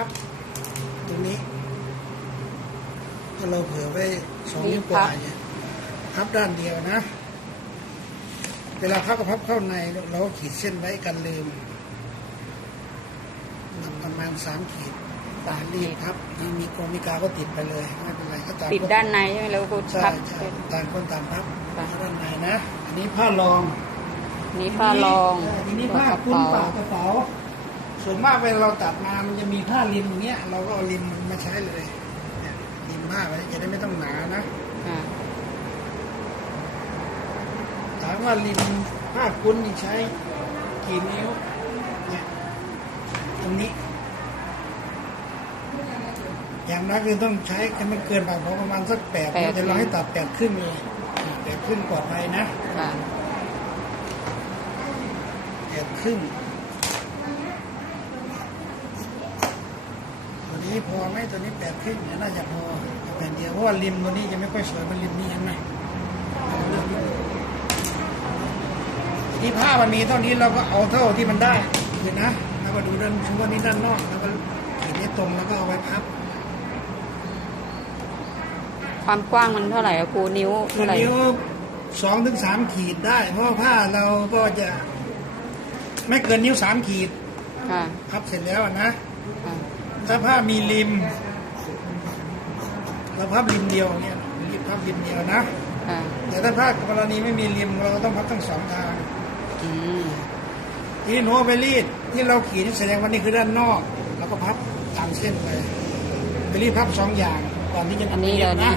พับ ตรงนี้ถ้าเราเผื่อไว้สองนี่นิ้วกว่าพับเนี่ยพับด้านเดียวนะ เวลาพับก็พับเข้าในเราก็ขีดเส้นไว้กันลืมประมาณสามขีดปารีบครับนี่มีกรงมีกาก็ติดไปเลยไม่เป็นไรก็ตามติดด้านในใช่ไหมแล้วก็ใช่พับใช่ต่างคนต่างพับค่ะด้านในนะ อันนี้ผ้ารองนี่ผ้ารองเทีนี้ตัวผ้ากระคุ้นเป๋าปากกระเป๋า ส่วนมากเวลาเราตัดมามันจะมีผ้าริมอย่างเงี้ยเราก็เอาริมมาใช้เลยเนี่ยริมผ้าไว้จะได้ไม่ต้องหนานะอ่าถามว่าริมผ้าคุ้นนี่ใช้กี่นิ้วเนี่ยตรงนี้ อย่างน้อยคือต้องใช้กันไม่เกินปากของประมาณสักแปด เราจะลองให้ตัดแปดขึ้นเลยแปดขึ้นปลอดภัยนะค่ะแปดครึ่งตัว นี้พอไหมตัวนี้แปดครึ่งเนี่ยน่าจะพอแผ่นเดียวเพราะว่าริมตัวนี้จะไม่ค่อยสวยเหมันริมนี้เห็นไหมนี่ผ้ามันมีเท่านี้เราก็เอาเท่าที่มันได้เลยนะแล้วก็ดูด้านชุดว่านี้ด้านนอกแล้วก็ขีดให้ตรงแล้วก็เอาไว้พับความกว้างมันเท่าไหร่อะครูนิ้วตัวเท่าไหร่นิ้วสองถึงสามขีดได้ เพราะว่าผ้าเราก็จะ ไม่เกินนิ้วสามขีด ค่ะพับเสร็จแล้วอะนะ ค่ะ ถ้าผ้ามีริมเราพับริมเดียวเนี่ยรีบพับริมเดียวนะค่ะแต่ถ้าผ้ากรณีไม่มีริมเราก็ต้องพับทั้งสองทาง อืมทีนี้หนูเอาไปรีดที่เราขีดนี่แสดงว่านี่คือด้านนอกเราก็พับตามเส้นไปไปรีดพับสองอย่างก่อนที่จะอันนี้เลยนะนะ